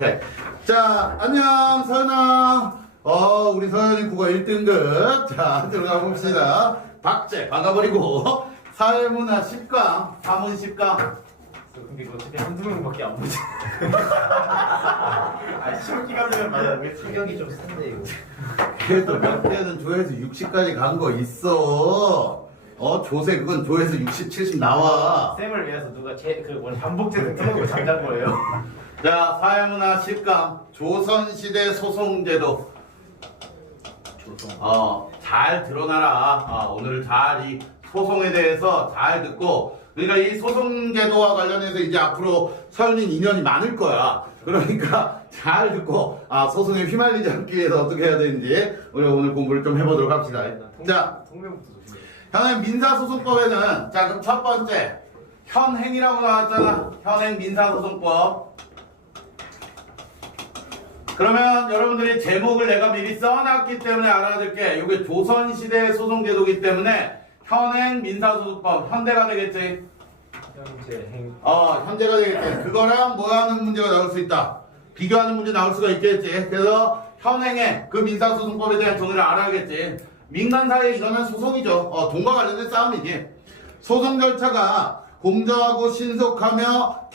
네. 자, 안녕, 서연아. 우리 서연이 국어 1등급. 자, 들어가 봅시다. 박제, 박아버리고. 사회문화 10강, 사문 10강. 근데 이거 어차피 한두 명밖에 안 보지. 시험 기간이면 맞아. 왜 성격이 좀 센데 이거. 그래도 몇 대는 조회수 60까지 간 거 있어. 조세 그건 조회수 60, 70 나와. 쌤을 위해서 누가 원래 반복제를 끊어고 잠잔 거예요. 자, 사회문화 10강, 조선시대 소송제도. 잘 드러나라. 오늘 잘 이 소송에 대해서 잘 듣고, 그러니까 이 소송제도와 관련해서 이제 앞으로 서연인 인연이 많을 거야. 그러니까 잘 듣고, 소송에 휘말리지 않기 위해서 어떻게 해야 되는지 우리 오늘 공부를 좀 해보도록 합시다. 자, 통명부터 조심해. 현행 민사소송법에는, 자, 그럼 첫 번째, 현행이라고 나왔잖아. 현행 민사소송법. 그러면 여러분들이 제목을 내가 미리 써놨기 때문에 알아둘게. 이게 조선시대 소송제도이기 때문에 현행 민사소송법, 현대가 되겠지? 현재행. 현재가 되겠지. 그거랑 뭐 하는 문제가 나올 수 있다. 비교하는 문제 나올 수가 있겠지. 그래서 현행의 그 민사소송법에 대한 정의를 알아야겠지. 민간 사이에 일어난 소송이죠. 돈과 관련된 싸움이지. 소송 절차가 공정하고 신속하며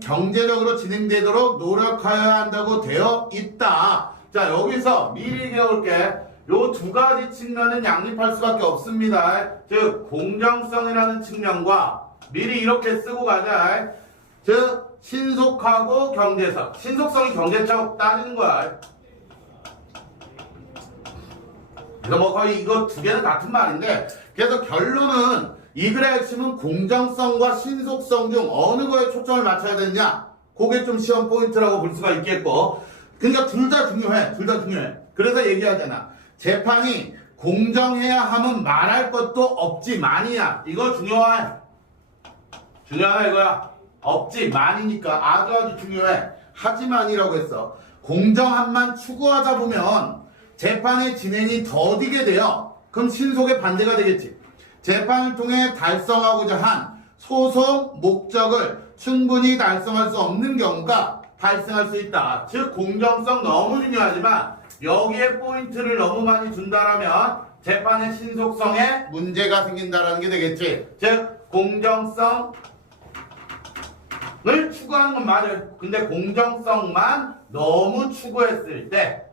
경제력으로 진행되도록 노력하여야 한다고 되어 있다. 자, 여기서 미리 얘기해볼게. 요 두 가지 측면은 양립할 수밖에 없습니다. 즉, 공정성이라는 측면과 미리 이렇게 쓰고 가자. 즉, 신속하고 경제성. 신속성이 경제적 따지는 거야. 그래서 뭐 거의 이거 두 개는 같은 말인데, 그래서 결론은 이 글의 핵심은 공정성과 신속성 중 어느 거에 초점을 맞춰야 되느냐? 그게 좀 시험 포인트라고 볼 수가 있겠고. 그러니까 둘 다 중요해. 둘 다 중요해. 그래서 얘기하잖아. 재판이 공정해야 하면 말할 것도 없지만이야. 이거 중요해. 중요하다 이거야. 없지만이니까 아주 중요해. 하지만이라고 했어. 공정함만 추구하다 보면 재판의 진행이 더디게 돼요. 그럼 신속의 반대가 되겠지. 재판을 통해 달성하고자 한 소송 목적을 충분히 달성할 수 없는 경우가 발생할 수 있다. 즉 공정성 너무 중요하지만 여기에 포인트를 너무 많이 준다라면 재판의 신속성에 문제가 생긴다라는 게 되겠지. 즉 공정성을 추구하는 건 맞아요. 근데 공정성만 너무 추구했을 때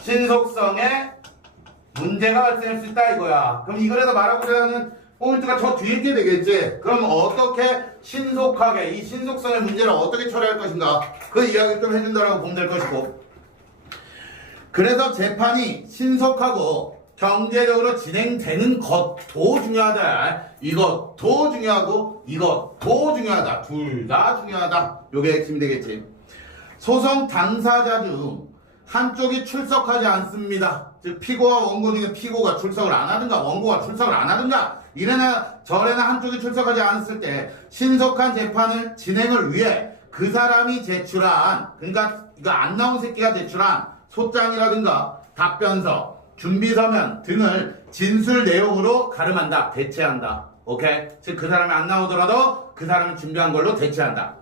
신속성에 문제가 발생할 수 있다 이거야. 그럼 이 글에서 말하고자 하는 포인트가 저 뒤에 있게 되겠지. 그럼 어떻게 신속하게 이 신속성의 문제를 어떻게 처리할 것인가, 그 이야기를 좀 해준다라고 보면 될 것이고. 그래서 재판이 신속하고 경제적으로 진행되는 것도 중요하다. 이것도 중요하고 이것도 중요하다. 둘 다 중요하다. 요게 핵심이 되겠지. 소송 당사자 중 한쪽이 출석하지 않습니다. 즉 피고와 원고 중에 피고가 출석을 안 하든가 원고가 출석을 안 하든가 이래나 저래나 한쪽이 출석하지 않았을 때 신속한 재판을 진행을 위해 그 사람이 제출한, 그러니까 이거 안 나온 새끼가 제출한 소장이라든가 답변서, 준비서면 등을 진술 내용으로 가름한다. 대체한다. 오케이? 즉 그 사람이 안 나오더라도 그 사람이 준비한 걸로 대체한다.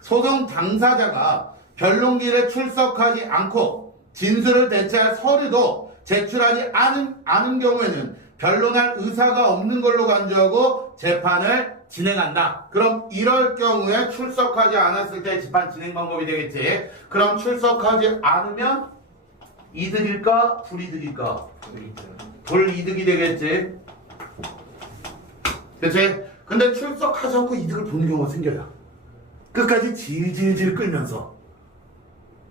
소송 당사자가 변론기일에 출석하지 않고 진술을 대체할 서류도 제출하지 않은 경우에는 변론할 의사가 없는 걸로 간주하고 재판을 진행한다. 그럼 이럴 경우에 출석하지 않았을 때 재판 진행 방법이 되겠지. 그럼 출석하지 않으면 이득일까? 불이득일까? 불이득이 되겠지. 그치? 근데 출석하지 않고 이득을 보는 경우가 생겨요. 끝까지 질질질 끌면서.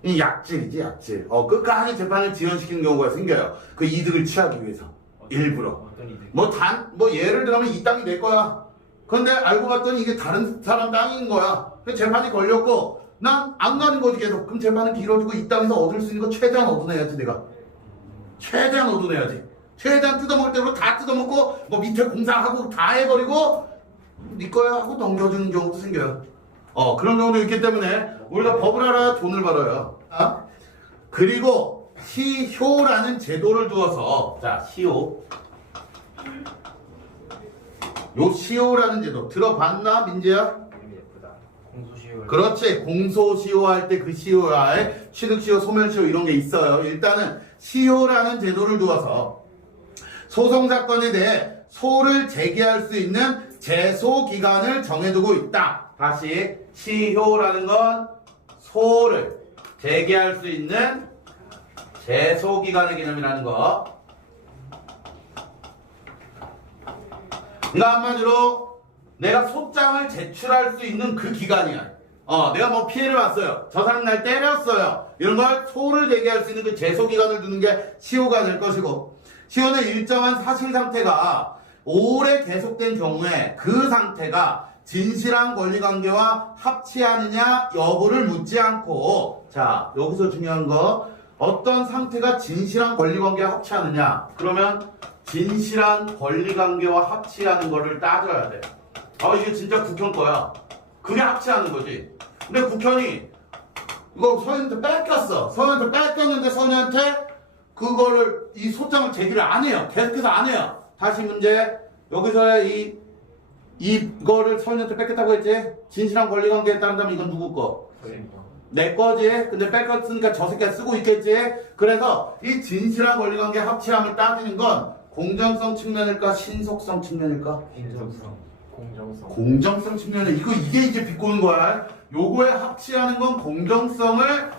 이 약질이지, 약질. 끝까지 재판을 지연시키는 경우가 생겨요. 그 이득을 취하기 위해서. 일부러. 어떤 이득? 예를 들면 이 땅이 내 거야. 근데 알고 봤더니 이게 다른 사람 땅인 거야. 그래서 재판이 걸렸고, 난 안 가는 거지, 계속. 그럼 재판은 길어지고 이 땅에서 얻을 수 있는 거 최대한 얻어내야지, 내가. 최대한 얻어내야지. 최대한 뜯어먹을 때로 다 뜯어먹고, 밑에 공사하고 다 해버리고, 네 거야 하고 넘겨주는 경우도 생겨요. 그런 경우도 있기 때문에 우리가 법을 알아야 돈을 벌어요. 그리고 시효라는 제도를 두어서, 자, 시효. 요 시효라는 제도 들어봤나, 민재야? 이름이 예쁘다. 공소시효. 그렇지. 공소시효 할 때 그 시효에 취득시효, 소멸시효 이런 게 있어요. 일단은 시효라는 제도를 두어서 소송사건에 대해 소를 제기할 수 있는 제소기간을 정해두고 있다. 다시 시효라는 건 소를 제기할 수 있는 제소기간의 개념이라는 거. 그러니까 한마디로 내가 소장을 제출할 수 있는 그 기간이야. 내가 뭐 피해를 봤어요. 저 사람 날 때렸어요. 이런 걸 소를 제기할 수 있는 그 제소기간을 두는 게 시효가 될 것이고, 시효는 일정한 사실 상태가 오래 계속된 경우에 그 상태가 진실한 권리관계와 합치하느냐 여부를 묻지 않고, 자 여기서 중요한 거, 어떤 상태가 진실한 권리관계와 합치하느냐, 그러면 진실한 권리관계와 합치하는 거를 따져야 돼. 이게 진짜 국현 거야. 그게 합치하는 거지. 근데 국현이 이거 서현한테 뺏겼어. 서현한테 뺏겼는데 서현한테 그거를 이 소장을 제기를 안 해요. 계속해서 안 해요. 다시 문제. 여기서의 이거를 서현한테 뺏겼다고 했지? 진실한 권리관계에 따른다면 이건 누구 거? 내 거지. 근데 뺏겼으니까 저 새끼가 쓰고 있겠지. 그래서 이 진실한 권리관계 합치함을 따지는 건 공정성 측면일까 신속성 측면일까? 공정성 측면에 이게 이제 비꼬는 거야. 요거에 합치하는 건 공정성을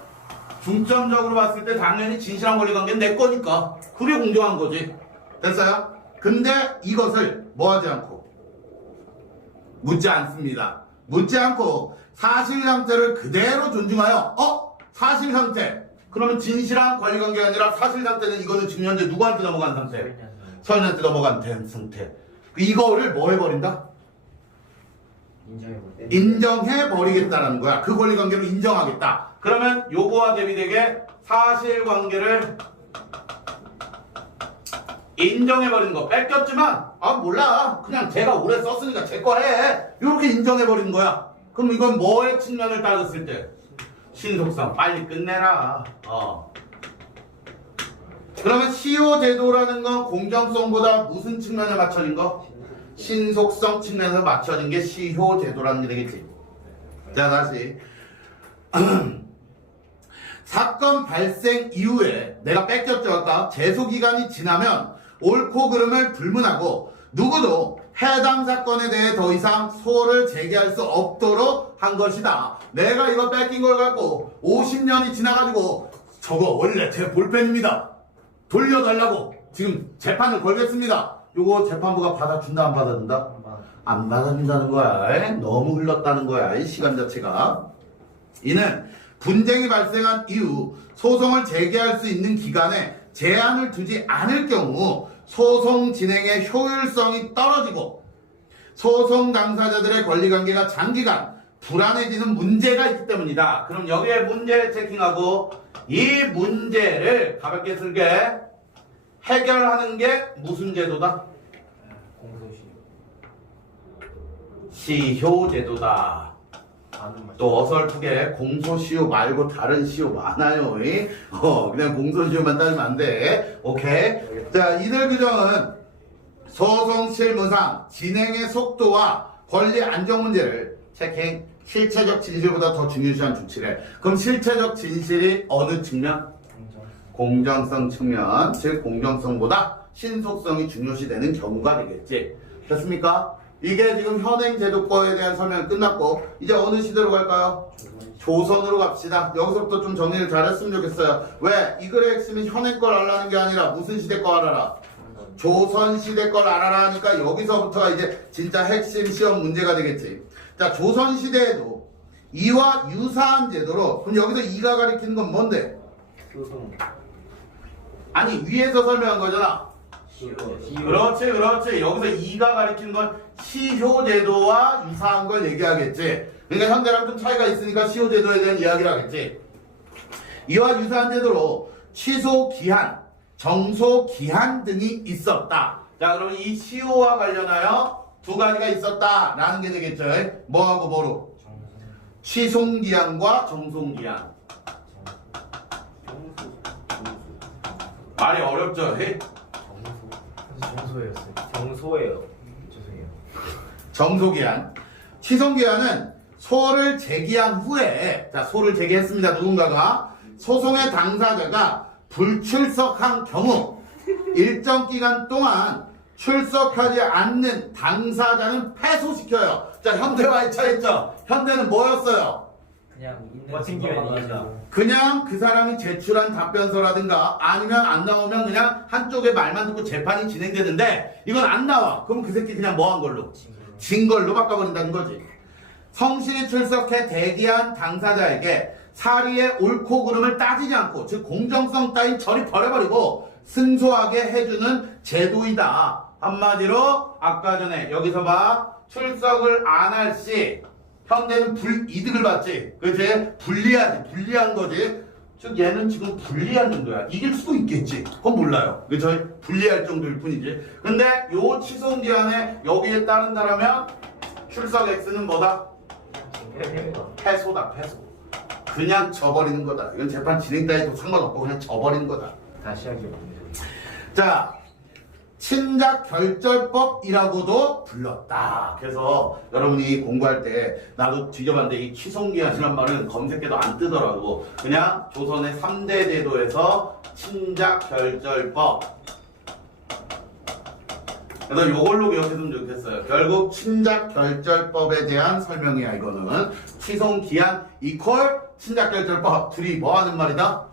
중점적으로 봤을 때 당연히 진실한 권리관계는 내 거니까 그게 공정한 거지. 됐어요? 근데 이것을 뭐 하지 않고 묻지 않습니다. 묻지 않고 사실 상태를 그대로 존중하여 사실 상태, 그러면 진실한 권리관계가 아니라 사실 상태는 이거는 지금 현재 누구한테 넘어간 상태? 서현한테 넘어간 상태. 이거를 뭐 해버린다? 인정해버리겠다라는 거야. 그 권리관계를 인정하겠다. 그러면 요거와 대비되게 사실관계를 인정해버리는 거. 뺏겼지만 몰라, 그냥 제가 오래 썼으니까 제 거래, 이렇게 인정해버리는 거야. 그럼 이건 뭐의 측면을 따졌을 때? 신속성. 빨리 끝내라. 그러면 시효 제도라는 건 공정성보다 무슨 측면에 맞춰진 거? 신속성 측면에서 맞춰진 게 시효 제도라는 게 되겠지. 자, 다시 사건 발생 이후에 내가 뺏겼죠 아까. 제소기간이 지나면 옳고 그름을 불문하고 누구도 해당 사건에 대해 더 이상 소를 제기할 수 없도록 한 것이다. 내가 이거 뺏긴 걸 갖고 50년이 지나가지고 저거 원래 제 볼펜입니다, 돌려달라고 지금 재판을 걸겠습니다. 요거 재판부가 받아준다 안 받아준다? 안 받아준다는 거야. 너무 흘렀다는 거야, 이 시간 자체가. 이는 분쟁이 발생한 이후 소송을 제기할 수 있는 기간에 제한을 두지 않을 경우 소송 진행의 효율성이 떨어지고 소송 당사자들의 권리관계가 장기간 불안해지는 문제가 있기 때문이다. 그럼 여기에 문제를 체킹하고 이 문제를 가볍게 쓸게 해결하는 게 무슨 제도다? 시효 제도다. 또 어설프게 공소시효 말고 다른 시효 많아요. 그냥 공소시효만 따지면 안 돼. 오케이. 자, 이들 규정은 소송 실무상 진행의 속도와 권리 안정 문제를 체킹, 실체적 진실보다 더 중요시한 조치래. 그럼 실체적 진실이 어느 측면? 공정성 측면. 즉 공정성보다 신속성이 중요시되는 경우가 되겠지. 됐습니까? 이게 지금 현행 제도권에 대한 설명이 끝났고 이제 어느 시대로 갈까요? 조선으로 갑시다. 여기서부터 좀 정리를 잘했으면 좋겠어요. 왜? 이 글의 핵심은 현행 걸 알라는 게 아니라 무슨 시대 거 알아라? 조선 시대 걸 알아라 하니까 여기서부터가 이제 진짜 핵심 시험 문제가 되겠지. 자, 조선 시대에도 이와 유사한 제도로, 그럼 여기서 이가 가리키는 건 뭔데? 아니, 위에서 설명한 거잖아. 그렇지. 여기서 이가 가리키는 건 시효제도와 유사한 걸 얘기하겠지. 그러니까 현대랑 좀 차이가 있으니까 시효제도에 대한 이야기를 하겠지. 이와 유사한 제도로 취소기한, 정소기한 등이 있었다. 자, 그러면 이 시효와 관련하여 두 가지가 있었다라는 게 되겠죠. 뭐하고 뭐로? 취소기한과 정소기한. 말이 어렵죠? 정소예요. 죄송해요. 정소기한. 취소기한은 소를 제기한 후에, 자, 소를 제기했습니다. 누군가가. 소송의 당사자가 불출석한 경우 일정 기간 동안 출석하지 않는 당사자는 패소시켜요. 자, 현대와의 차이점. 현대는 뭐였어요? 그냥 있는 버틴 기회 증거만 이긴다. 가지고. 그냥 그 사람이 제출한 답변서라든가 아니면 안 나오면 그냥 한쪽의 말만 듣고 재판이 진행되는데 이건 안 나와. 그럼 그 새끼 그냥 뭐 한 걸로? 진 걸로 바꿔버린다는 거지. 성실히 출석해 대기한 당사자에게 사리의 옳고 그름을 따지지 않고 즉 공정성 따윈 저리 버려버리고 승소하게 해주는 제도이다. 한마디로 아까 전에 여기서 봐. 출석을 안 할 시 현대는 불이득을 받지. 그치? 불리한 거지. 즉 얘는 지금 불리한 정도야. 이길 수도 있겠지. 그건 몰라요. 그쵸? 불리할 정도일 뿐이지. 근데 요 취소기한에 여기에 따른다라면 출석 X는 뭐다? 패소다, 패소. 그냥 져버리는 거다. 이건 재판 진행 따위도 상관없고 그냥 져버리는 거다. 다시 하기 없네요. 자, 친작결절법이라고도 불렀다. 그래서 여러분이 공부할 때 나도 뒤져봤는데 이 취송기한이란 말은 검색해도 안 뜨더라고. 그냥 조선의 3대 제도에서 친작결절법. 그래서 요걸로 기억했으면 좋겠어요. 결국 친작결절법에 대한 설명이야. 이거는 취송기한 이퀄 친작결절법. 둘이 뭐 하는 말이다?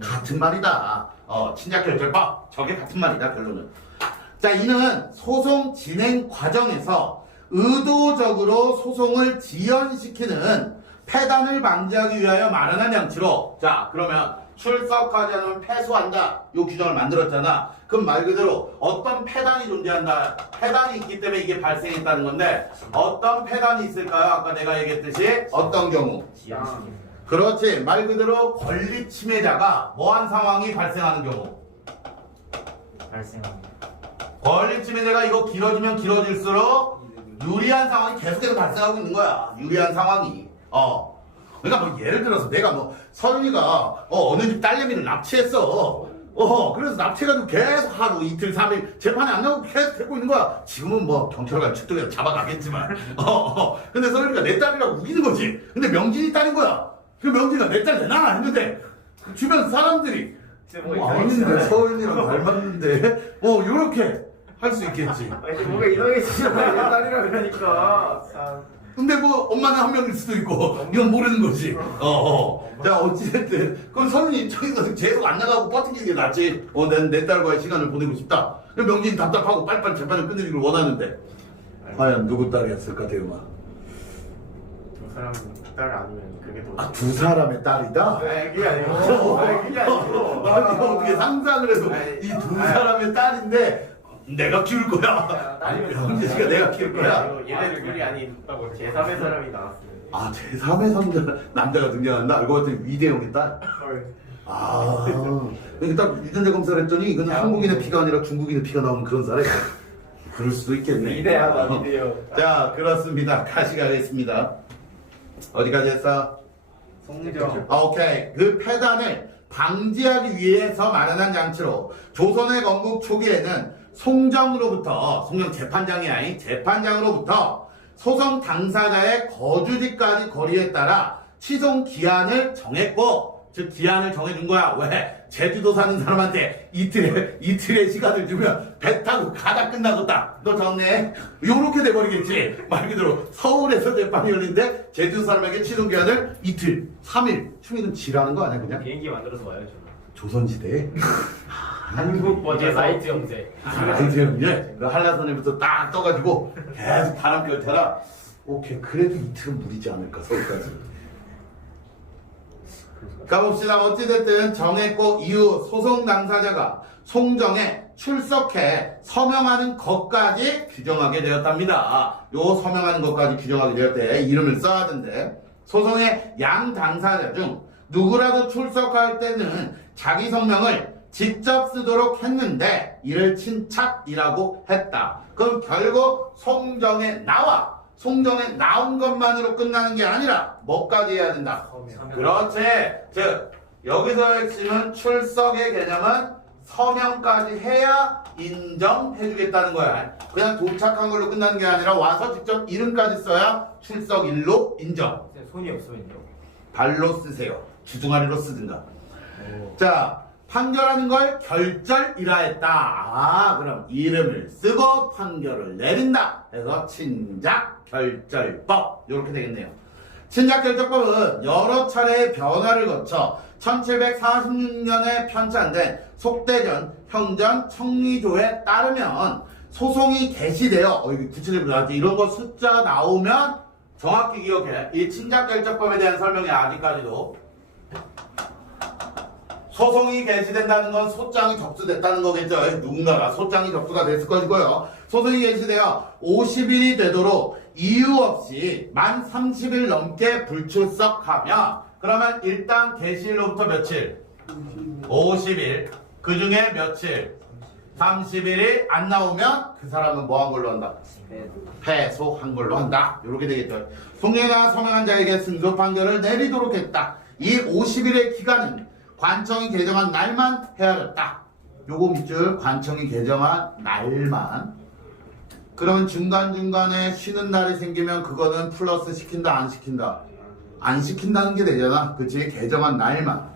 같은 말이다. 친작결절법. 저게 같은 말이다. 결론은. 자, 이는 소송 진행 과정에서 의도적으로 소송을 지연시키는 폐단을 방지하기 위하여 마련한 장치로. 자, 그러면 출석하지 않으면 패소한다. 요 규정을 만들었잖아. 그럼 말 그대로 어떤 폐단이 존재한다. 폐단이 있기 때문에 이게 발생했다는 건데 어떤 폐단이 있을까요? 아까 내가 얘기했듯이 어떤 경우? 그렇지. 말 그대로 권리 침해자가 뭐한 상황이 발생하는 경우. 발생합니다. 권리 침해자가 이거 길어지면 길어질수록 유리한 상황이 계속해서 발생하고 있는 거야. 유리한 상황이. 그러니까 뭐 예를 들어서 내가 뭐 서윤이가 어느 집 딸내미를 납치했어. 그래서 납치해가지고 계속 하루 이틀 3일 재판에 안 나오고 계속 데리고 있는 거야. 지금은 뭐 경찰관 출동해서 잡아가겠지만. 근데 서윤이가 내 딸이라고 우기는 거지. 근데 명진이 딸인 거야. 그 명진이가 내 딸 내놔 했는데 그 주변 사람들이 아닌데 서윤이랑 닮았는데 요렇게 할 수 있겠지. 아니 뭔가 이상해지잖아요. 내 딸이라 그러니까. 근데 뭐 엄마는 한 명일 수도 있고 이건 모르는 거지. 자, 어찌됐든 그럼 서윤이 입장에서 계속 안 나가고 버티는 게 낫지. 난 내 딸과의 시간을 보내고 싶다. 그럼 명진이 답답하고 빨리빨리 재판을 끝내기를 원하는데 과연 누구 딸이었을까 대음아? 두 사람 딸 아니면 그게 더. 두 사람의 딸이다? 그게 아니고. 그게 아니고. 아니 어떻게 상상을 해도 이 두 사람의 딸인데 내가 키울 거야. 형제 씨가 내가 키울 거야. 얘네들 둘이 아닌 제3의 사람이 나왔어요. 제3의 남자가 등장한다? 알고 봤더니 위대형의 딸? 그러니까 딱 유전자 검사를 했더니 이건 한국인의 피가 아니라 중국인의 피가 나오는 그런 사람이야. 그럴 수도 있겠네. 이대요. 자, 그렇습니다. 다시 가겠습니다. 어디까지 했어? 송정. 오케이. 그 폐단을 방지하기 위해서 마련한 장치로 조선의 건국 초기에는 송정 재판장이 아닌 재판장으로부터 소송 당사자의 거주지까지 거리에 따라 취송 기한을 정했고, 즉 기한을 정해준 거야. 왜? 제주도 사는 사람한테 이틀의 시간을 주면 배 타고 가다 끝나고 너 졌네. 요렇게 돼버리겠지. 말 그대로 서울에서 재판이 열리는데 제주도 사람에게 취송 기한을 이틀, 3일. 추미는 지라는 거 아니야 그냥? 비행기 만들어서 와요 저는. 조선시대에 한국 버전 라이트 형제. 라이트 그 한라산에부터 딱 떠가지고 계속 바람결 타라. 오케이, 그래도 이틀은 무리지 않을까 서울까지. 가봅시다. 어찌됐든 정했고 이후 소송 당사자가 송정에 출석해 서명하는 것까지 규정하게 되었답니다. 요 서명하는 것까지 규정하게 되었 때 이름을 써야 된대. 소송의 양 당사자 중 누구라도 출석할 때는 자기 성명을 직접 쓰도록 했는데 이를 친착이라고 했다. 그럼 결국 송정에 나온 것만으로 끝나는 게 아니라 뭐까지 해야 된다? 그렇지. 즉 여기서 핵심은 출석의 개념은 서명까지 해야 인정해주겠다는 거야. 그냥 도착한 걸로 끝나는 게 아니라 와서 직접 이름까지 써야 출석일로 인정. 손이 없으면요. 발로 쓰세요. 주둥아리로 쓰든가. 자, 판결하는 걸 결절이라 했다. 아, 그럼 이름을 쓰고 판결을 내린다. 그래서 친작결절법 이렇게 되겠네요. 친작결절법은 여러 차례의 변화를 거쳐 1746년에 편찬된 속대전 형전 청리조에 따르면 소송이 개시되어 이게 구체적으로 나왔지. 이런 거 숫자 나오면 정확히 기억해. 이 친작결절법에 대한 설명이 아직까지도 소송이 개시된다는 건 소장이 접수됐다는 거겠죠. 누군가가 소장이 접수가 됐을 것이고요. 소송이 개시되어 50일이 되도록 이유 없이 만 30일 넘게 불출석하면 그러면 일단 개시일로부터 며칠? 50일. 그 중에 며칠? 30일이 안 나오면 그 사람은 뭐 한 걸로 한다? 패소한 걸로 한다. 이렇게 되겠죠. 송례나 서명한 자에게 승소 판결을 내리도록 했다. 이 50일의 기간은 관청이 개정한 날만 헤아렸다. 요거 밑줄 관청이 개정한 날만. 그러면 중간중간에 쉬는 날이 생기면 그거는 플러스 시킨다 안 시킨다? 안 시킨다는 게 되잖아. 그치? 개정한 날만.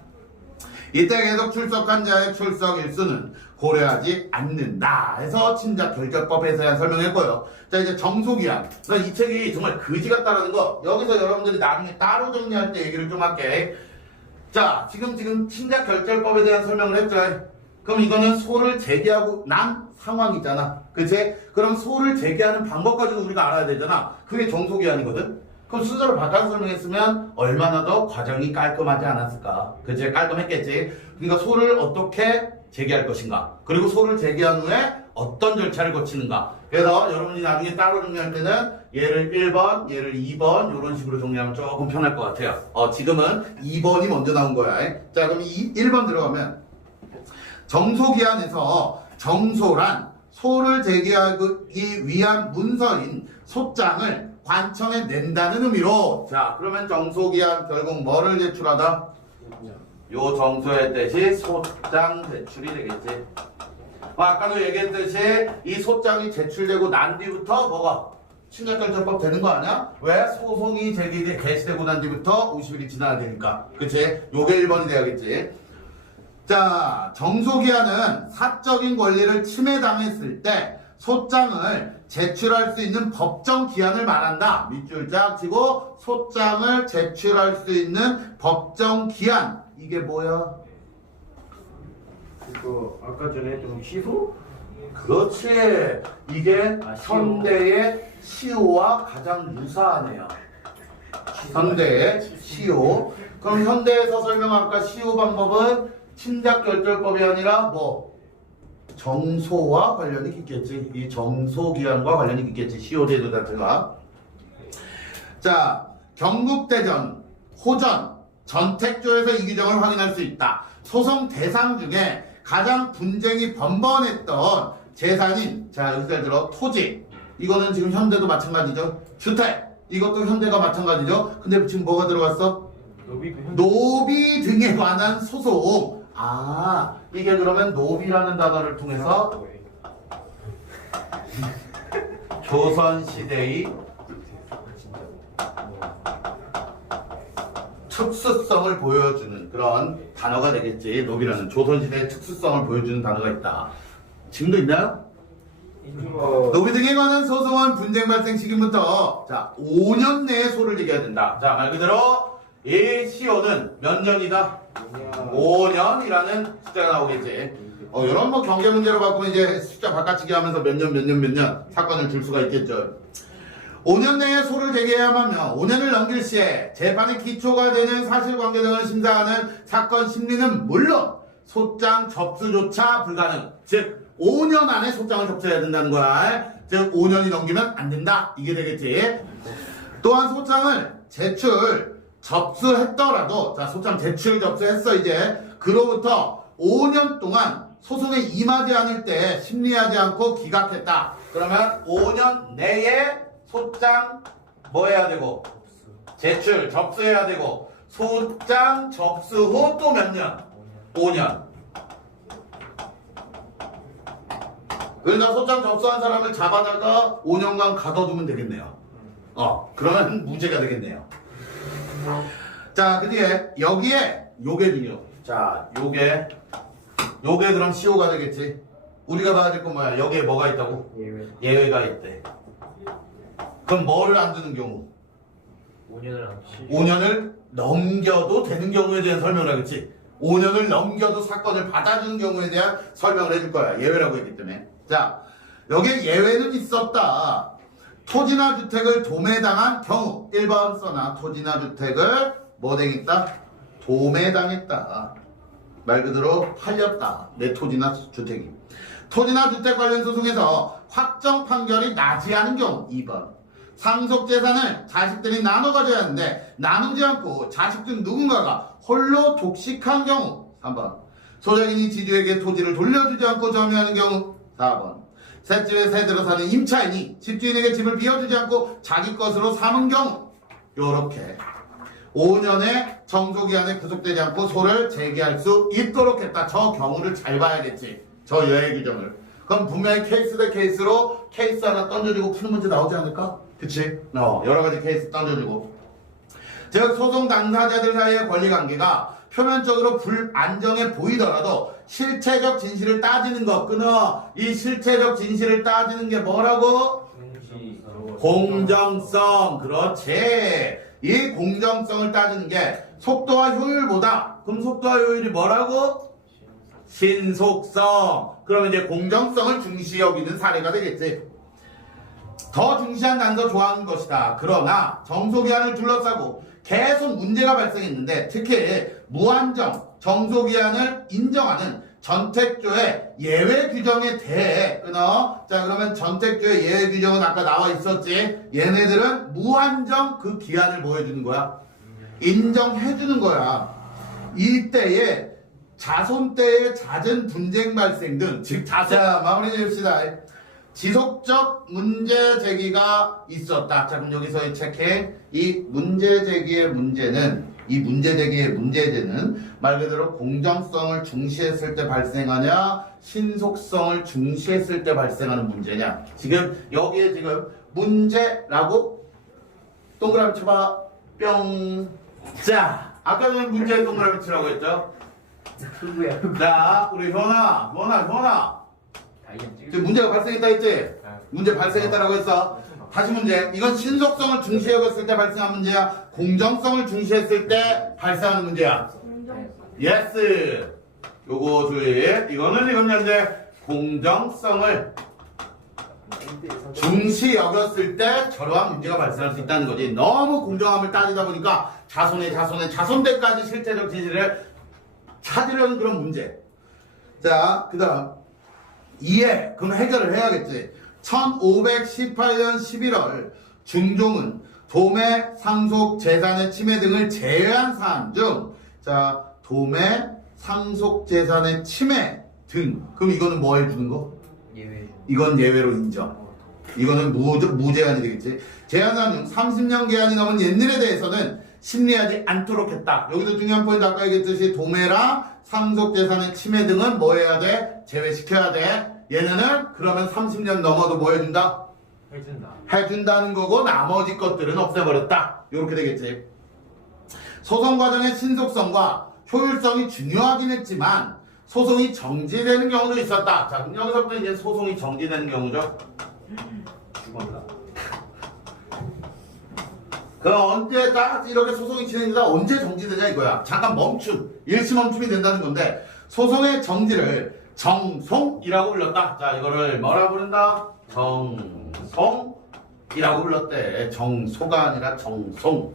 이때 계속 출석한 자의 출석 일수는 고려하지 않는다 해서 친작결절법에서야 설명했고요. 자, 이제 정소기한. 이 책이 정말 그지 같다라는 거 여기서 여러분들이 나중에 따로 정리할 때 얘기를 좀 할게. 자, 지금 친작결절법에 대한 설명을 했죠. 그럼 이거는 소를 제기하고 난 상황이잖아. 그치? 그럼 소를 제기하는 방법 가지고 우리가 알아야 되잖아. 그게 정소기한이거든. 그럼 순서를 바꿔서 설명했으면 얼마나 더 과정이 깔끔하지 않았을까. 그치? 깔끔했겠지. 그러니까 소를 어떻게 제기할 것인가. 그리고 소를 제기한 후에 어떤 절차를 거치는가. 그래서 여러분이 나중에 따로 정리할 때는 얘를 1번, 얘를 2번 이런 식으로 정리하면 조금 편할 것 같아요. 지금은 2번이 먼저 나온 거야. 자, 그럼 1번 들어가면 정소기한에서 정소란 소를 제기하기 위한 문서인 소장을 관청에 낸다는 의미로. 자, 그러면 정소기한 결국 뭐를 제출하다? 요 정소의 뜻이 소장 제출이 되겠지. 아까도 얘기했듯이 이 소장이 제출되고 난 뒤부터 뭐가? 친작결절법 되는 거 아니야? 왜? 소송이 개시되고 난 뒤부터 50일이 지나야 되니까. 그치? 요게 1번이 돼야겠지. 자, 정소기한은 사적인 권리를 침해당했을 때 소장을 제출할 수 있는 법정 기한을 말한다. 밑줄 쫙 치고 소장을 제출할 수 있는 법정 기한. 이게 뭐야? 이거 아까 전에 했던 시소? 그렇지. 이게 현대의 시효와 가장 유사하네요. 현대의 시효. 그럼 현대에서 설명한 아까 시효 방법은 친작결절법이 아니라 뭐 정소와 관련이 있겠지. 이 정소기한과 관련이 있겠지. 시효제도 자체가. 자, 경국대전, 호전, 전택조에서 이 규정을 확인할 수 있다. 소송 대상 중에 가장 분쟁이 번번했던 재산인, 자, 여기서 들어 토지. 이거는 지금 현대도 마찬가지죠. 주택. 이것도 현대가 마찬가지죠. 근데 지금 뭐가 들어갔어? 노비 등에 관한 소송. 아, 이게 그러면 노비라는 단어를 통해서 조선시대의 특수성을 보여주는 그런 단어가 되겠지. 노비라는 조선시대의 특수성을 보여주는 단어가 있다. 지금도 있나요? 노비 등에 관한 소송은 분쟁 발생 시기부터 자 5년 내에 소를 제기해야 된다. 자, 말 그대로 이 시효는 몇 년이다? 5년이라는 숫자가 나오겠지. 이런 뭐 경제 문제로 바꾸면 이제 숫자 바꿔치기 하면서 몇 년 사건을 줄 수가 있겠죠. 5년 내에 소를 제기해야만 하며 5년을 넘길 시에 재판의 기초가 되는 사실관계 등을 심사하는 사건 심리는 물론 소장 접수조차 불가능. 즉 5년 안에 소장을 접수해야 된다는 거야. 즉 5년이 넘기면 안 된다. 이게 되겠지. 또한 소장을 접수했더라도 자 소장 접수했어. 이제 그로부터 5년 동안 소송에 임하지 않을 때 심리하지 않고 기각했다. 그러면 5년 내에 소장 뭐 해야 되고 접수해야 되고 소장 접수 후 또 몇 년? 5년. 그러니까 소장 접수한 사람을 잡아다가 5년간 가둬두면 되겠네요. 그러면 무죄가 되겠네요. 자, 그 뒤에 여기에 요게 중요. 자, 요게 그럼 CO가 되겠지. 우리가 봐야 될 건 뭐야? 여기에 뭐가 있다고? 예외가 있대. 그럼 뭐를 안 두는 경우? 5년을 넘겨도 되는 경우에 대한 설명을 하겠지. 5년을 넘겨도 사건을 받아주는 경우에 대한 설명을 해줄 거야. 예외라고 했기 때문에. 자, 여기에 예외는 있었다. 토지나 주택을 도매당한 경우 1번 써놔. 토지나 주택을 뭐 당했다? 도매당했다. 말 그대로 팔렸다. 내 토지나 주택이. 토지나 주택 관련 소송에서 확정 판결이 나지 않은 경우 2번. 상속재산을 자식들이 나눠 가져야 하는데 나누지 않고 자식 중 누군가가 홀로 독식한 경우 3번. 소장인이 지주에게 토지를 돌려주지 않고 점유하는 경우 4번. 셋집에 세대로 사는 임차인이 집주인에게 집을 비워주지 않고 자기 것으로 삼은 경우 요렇게 5년의 정소기한에 구속되지 않고 소를 제기할 수 있도록 했다. 저 경우를 잘 봐야겠지. 저 여의 규정을. 그럼 분명히 케이스 대 케이스로 케이스 하나 던져주고 푸는 문제 나오지 않을까? 그치? 여러 가지 케이스 던져주고. 즉 소송 당사자들 사이의 권리관계가 표면적으로 불안정해 보이더라도 실체적 진실을 따지는 것 끊어. 이 실체적 진실을 따지는 게 뭐라고? 공정성. 그렇지. 이 공정성을 따지는 게 속도와 효율보다, 그럼 속도와 효율이 뭐라고? 신속성. 그러면 이제 공정성을 중시 여기는 사례가 되겠지. 더 중시한 단서 좋아하는 것이다. 그러나 정소기한을 둘러싸고 계속 문제가 발생했는데 특히 무한정 정소기한을 인정하는 전택조의 예외 규정에 대해 끊어. 자, 그러면 전택조의 예외 규정은 아까 나와 있었지. 얘네들은 무한정 그 기한을 뭐 해주는 거야? 인정해주는 거야. 이때에 자손 때의 잦은 분쟁 발생 등, 즉 자, 마무리 지읍시다. 지속적 문제 제기가 있었다. 자, 그럼 여기서 체크해. 이 문제 제기의 문제는, 이 문제 제기의 문제제는 말 그대로 공정성을 중시했을 때 발생하냐, 신속성을 중시했을 때 발생하는 문제냐. 지금 여기에 지금 문제라고 동그라미 쳐봐. 뿅. 자, 아까는 문제에 동그라미 치라고 했죠. 자, 우리 현아. 지금 문제가 발생했다 했지? 문제 발생했다라고 했어. 다시 문제. 이건 신속성을 중시 여겼을 때 발생한 문제야? 공정성을 중시했을 때 발생하는 문제야? 예스. 요거 주의. 이건 현재 공정성을 중시 여겼을 때 저러한 문제가 발생할 수 있다는 거지. 너무 공정함을 따지다 보니까 자손대까지 실체적 진실을 찾으려는 그런 문제. 자, 그 다음 이해. 그럼 해결을 해야겠지. 1518년 11월 중종은 도매, 상속, 재산의 침해 등을 제외한 사안 중, 자, 도매, 상속, 재산의 침해 등. 그럼 이거는 뭐 해주는 거? 예외. 이건 예외로 인정. 이거는 무제한이 되겠지. 제한사항 중 30년 기한이 넘은 옛일에 대해서는 심리하지 않도록 했다. 여기도 중요한 포인트 아까 얘기했듯이 도매랑 상속 재산의 침해 등은 뭐 해야 돼? 제외시켜야 돼. 얘네는 그러면 30년 넘어도 뭐 해준다? 해준다는 거고 나머지 것들은 없애버렸다. 이렇게 되겠지. 소송 과정의 신속성과 효율성이 중요하긴 했지만 소송이 정지되는 경우도 있었다. 자, 그럼 여기서부터 이제 소송이 정지되는 경우죠. 죽었다. 그 언제 딱 이렇게 소송이 진행되다 언제 정지되냐 이거야. 잠깐 일시 멈춤이 된다는 건데 소송의 정지를 정송이라고 불렀다. 자, 이거를 뭐라 부른다? 정송이라고 불렀대. 정소가 아니라 정송.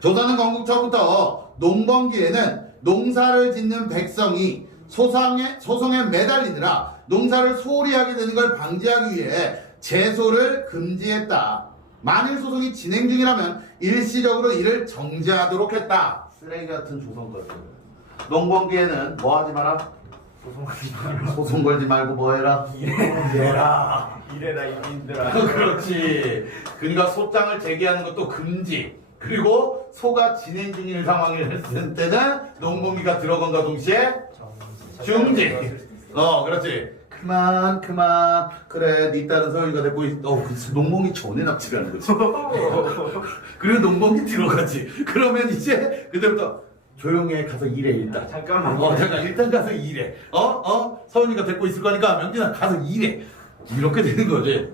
조선은 건국초부터 농번기에는 농사를 짓는 백성이 소송에 매달리느라 농사를 소홀히 하게 되는 걸 방지하기 위해 제소를 금지했다. 만일 소송이 진행 중이라면 일시적으로 이를 정지하도록 했다. 쓰레기 같은 조선 것들. 농번기에는 뭐 하지 마라? 소송 걸지 말고 뭐 해라? 일해라. 이래라 이민들아. 그렇지. 그러니까 소장을 제기하는 것도 금지. 그리고 소가 진행 중인 상황을 했을 때는 농번기가 들어간과 동시에 중지. 그렇지. 그만 그래 네 딸은 서윤이가 됐고 그 농멍이 전에 납치를 하는 거지. 그리고 농멍이 들어가지. 그러면 이제 그때부터 조용히 해 가서 일해 일단. 잠깐만. 잠깐 일단 가서 일해. 서윤이가 데리고 있을 거니까 명진아 가서 일해. 이렇게 되는 거지.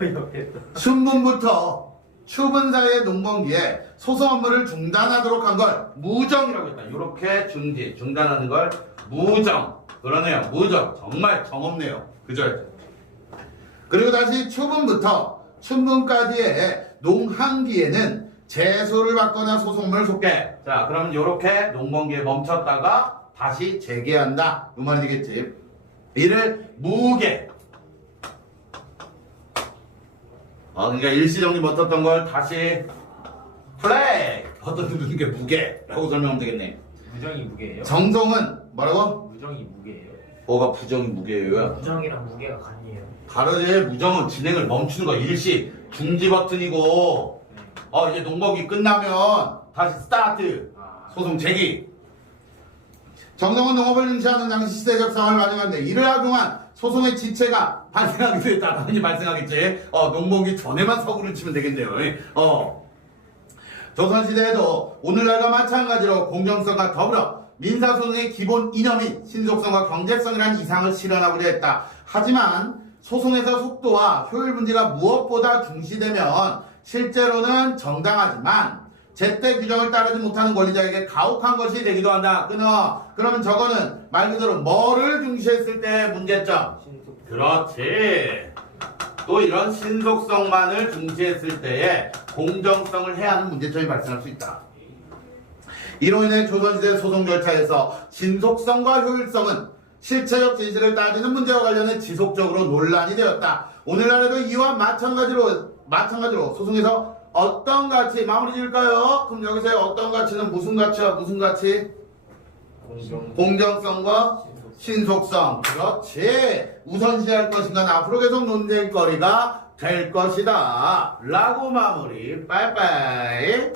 어이없겠다. 춘문부터 추분 사이의 농번기에 소송 업무를 중단하도록 한 걸 무정이라고 했다. 이렇게 중단하는 걸 무정. 그러네요. 무정. 정말 정없네요. 그죠? 그리고 다시 추분부터 춘분까지의 농한기에는 제소를 받거나 소송을 속해. 자, 그럼 이렇게 농번기에 멈췄다가 다시 재개한다. 이 말이 되겠지. 이를 무게. 그러니까 일시정지 못했던 걸 다시 플레이 버텨두는 게 무게라고 설명하면 되겠네. 무정이 무게예요? 정성은 뭐라고? 무정이 무게예요? 뭐가 부정이 무게예요? 무정이랑 무게가 같이에요. 다르지. 무정은 진행을 멈추는 거 일시 중지 버튼이고 이제 농번기 끝나면 다시 스타트 소송 제기. 정성은 농업을 응시하는 당시 시대적 상황을 반영하는데 이를 악용한 소송의 지체가 발생하게 됐다. 당연히 발생하겠지. 농번기 전에만 서구를 치면 되겠네요. 조선시대에도 오늘날과 마찬가지로 공정성과 더불어 민사소송의 기본 이념인 신속성과 경제성이라는 이상을 실현하고자 했다. 하지만 소송에서 속도와 효율 문제가 무엇보다 중시되면 실제로는 정당하지만 제때 규정을 따르지 못하는 권리자에게 가혹한 것이 되기도 한다. 끊어. 그러면 저거는 말 그대로 뭐를 중시했을 때의 문제점? 그렇지. 또 이런 신속성만을 중시했을 때에 공정성을 해야 하는 문제점이 발생할 수 있다. 이로 인해 조선시대 소송 절차에서 신속성과 효율성은 실체적 진실을 따지는 문제와 관련해 지속적으로 논란이 되었다. 오늘날에도 이와 마찬가지로 소송에서 어떤 가치 마무리 지을까요? 그럼 여기서의 어떤 가치는 무슨 가치와 무슨 가치? 공정성과 신속성. 그렇지. 우선시할 것인가 앞으로 계속 논쟁거리가 될 것이다. 라고 마무리. 빠이빠이.